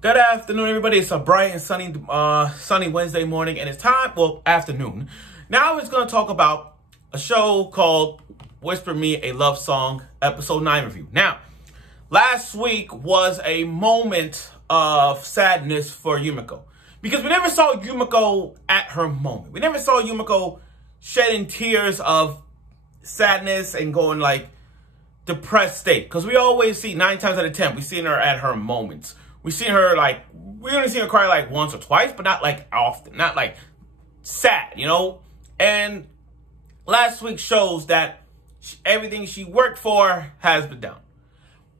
Good afternoon, everybody. It's a bright and sunny Wednesday morning, and it's time, well, afternoon. Now we're going to talk about a show called Whisper Me a Love Song, Episode 9 review. Now, last week was a moment of sadness for Yumiko, because we never saw Yumiko at her moment. We never saw Yumiko shedding tears of sadness and going like depressed state, because we always see 9 times out of 10 we've seen her at her moments. We've seen her like, we only seen her cry like once or twice, but not like often, not like sad, you know. And last week shows that everything she worked for has been done.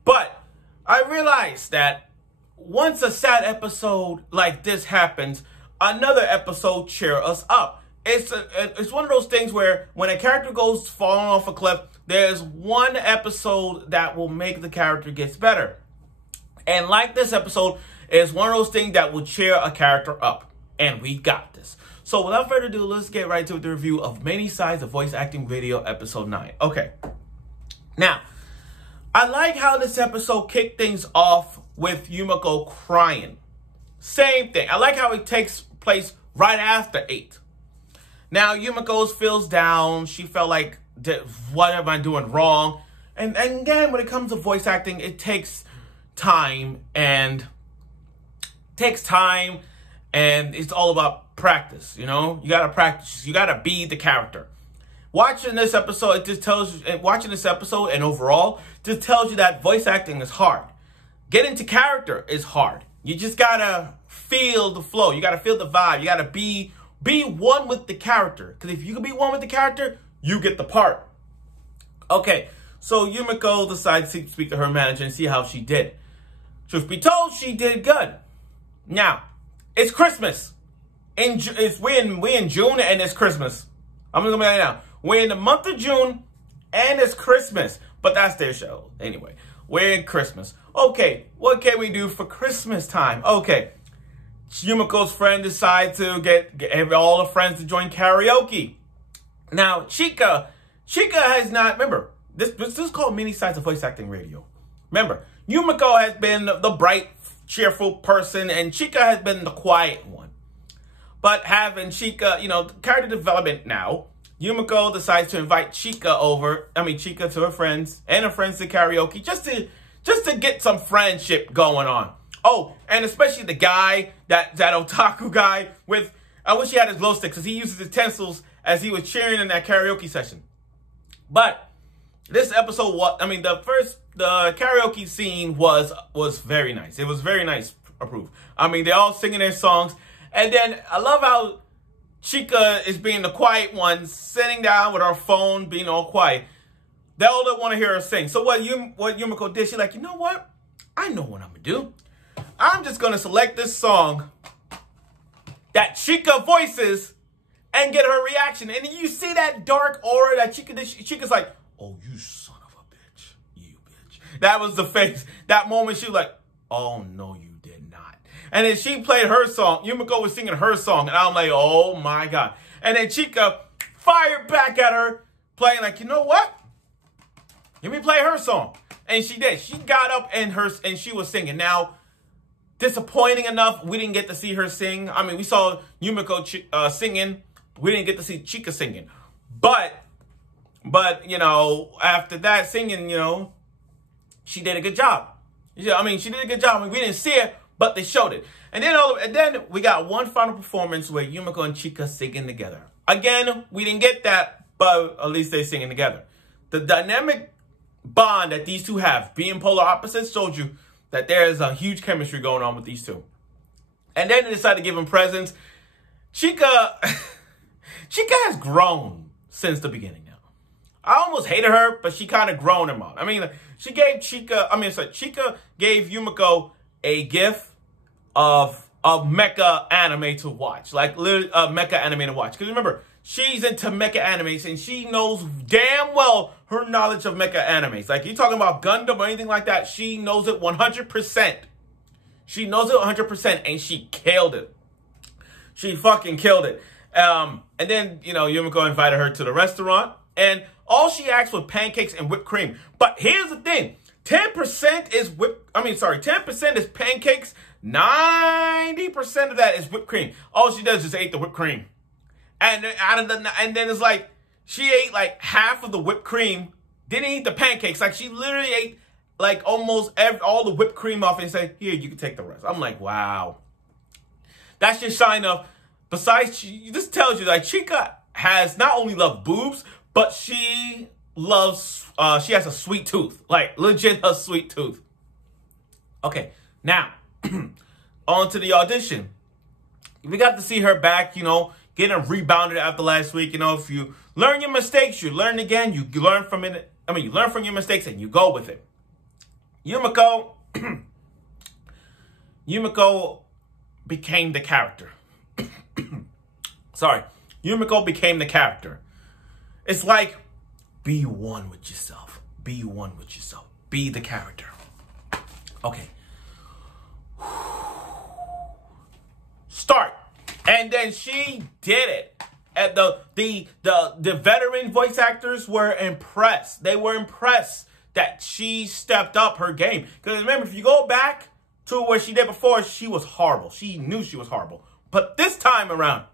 But I realized that once a sad episode like this happens, another episode cheers us up. It's one of those things where when a character goes falling off a cliff, there's one episode that will make the character gets better. And like this episode, is one of those things that will cheer a character up. And we got this. So without further ado, let's get right to the review of Many Sides of Voice Acting Video Episode 9. Okay. Now, I like how this episode kicked things off with Yumiko crying. Same thing. I like how it takes place right after 8. Now, Yumiko feels down. She felt like, what am I doing wrong? And again, when it comes to voice acting, it takes time and it's all about practice. You know, you gotta practice, you gotta be the character. Watching this episode, it just tells you, watching this episode and overall just tells you that voice acting is hard. Getting to character is hard. You just gotta feel the flow, you gotta feel the vibe, you gotta be one with the character, because if you can be one with the character, you get the part. Okay, so Yumiko decides to speak to her manager and see how she did. Truth be told, she did good. Now, it's Christmas. We in June and it's Christmas. I'm gonna be like now. We're in the month of June and it's Christmas. But that's their show. Anyway, we're in Christmas. Okay, what can we do for Christmas time? Okay, Yumiko's friend decides to get all the friends to join karaoke. Now, Chika has not, remember, this is called Many Sides of Voice Acting Radio. Remember, Yumiko has been the bright, cheerful person, and Chika has been the quiet one. But having Chika, you know, character development now, Yumiko decides to invite Chika to her friends and her friends to karaoke just to get some friendship going on. Oh, and especially the guy, that otaku guy with, I wish he had his glow sticks because he uses his pencils as he was cheering in that karaoke session. But this episode, the karaoke scene was very nice. It was very nice, approved. I mean, they're all singing their songs. And then I love how Chika is being the quiet one, sitting down with her phone, being all quiet. They all don't want to hear her sing. So what Yumiko did, she's like, you know what? I know what I'm going to do. I'm just going to select this song that Chika voices and get her reaction. And you see that dark aura that Chika's like, oh, you son of a bitch. You bitch. That was the face. That moment she was like, oh, no, you did not. And then she played her song. Yumiko was singing her song. And I'm like, oh, my God. And then Chika fired back at her, playing like, you know what? Let me play her song. And she did. She got up and she was singing. Now, disappointing enough, we didn't get to see her sing. I mean, we saw Yumiko singing. We didn't get to see Chika singing. But, you know, after that singing, you know, she did a good job. Yeah, I mean, she did a good job. I mean, we didn't see it, but they showed it. And then we got one final performance where Yumiko and Chika singing together. Again, we didn't get that, but at least they're singing together. The dynamic bond that these two have, being polar opposites, showed you that there is a huge chemistry going on with these two. And then they decided to give him presents. Chika has grown since the beginning now. I almost hated her, but she kind of grown him out. I mean, Chika gave Yumiko a gift of mecha anime to watch. Like, literally, mecha anime to watch. Because remember, she's into mecha animes, and she knows damn well her knowledge of mecha animes. Like, you're talking about Gundam or anything like that, she knows it 100%. She knows it 100%, and she killed it. She fucking killed it. And then, you know, Yumiko invited her to the restaurant, and all she asked was pancakes and whipped cream. But here's the thing. 10% is 10% is pancakes, 90% of that is whipped cream. All she does is eat the whipped cream. And then it's like, she ate like half of the whipped cream, didn't eat the pancakes. Like, she literally ate like almost all the whipped cream off and said, here, you can take the rest. I'm like, wow. That's your sign of, besides, this tells you, like, Chika has not only loved boobs, but she loves, she has a sweet tooth. Like, legit a sweet tooth. Okay, now, on to the audition. We got to see her back, you know, getting rebounded after last week. You know, if you learn your mistakes, you learn again, you learn from it. I mean, you learn from your mistakes and you go with it. Yumiko, Yumiko became the character. Sorry, Yumiko became the character. It's like, be one with yourself. Be one with yourself. Be the character. Okay. Start. And then she did it. And the veteran voice actors were impressed. They were impressed that she stepped up her game. Because remember, if you go back to what she did before, she was horrible. She knew she was horrible. But this time around,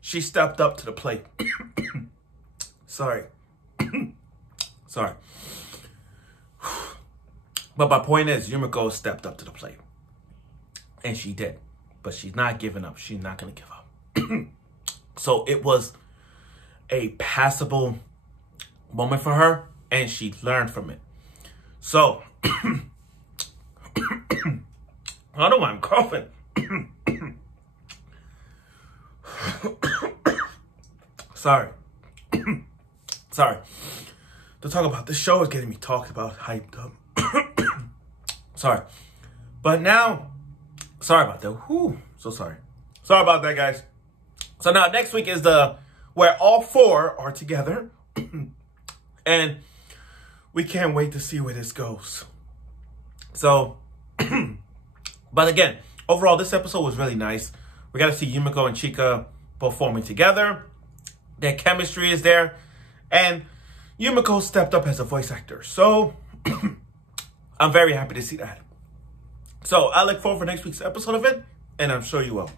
she stepped up to the plate. Sorry. Sorry. But my point is, Yumiko stepped up to the plate. And she did. But she's not giving up. She's not going to give up. So it was a passable moment for her. And she learned from it. So, I don't know why I'm coughing. Sorry. Sorry. To talk about this show is getting me talked about, hyped up. Sorry. But now, sorry about that. Whew, so sorry. Sorry about that, guys. So now next week is where all four are together. And we can't wait to see where this goes. So, but again, overall, this episode was really nice. We got to see Yumiko and Chika performing together. Their chemistry is there. And Yumiko stepped up as a voice actor. So, I'm very happy to see that. So, I look forward for next week's episode of it. And I'm sure you will.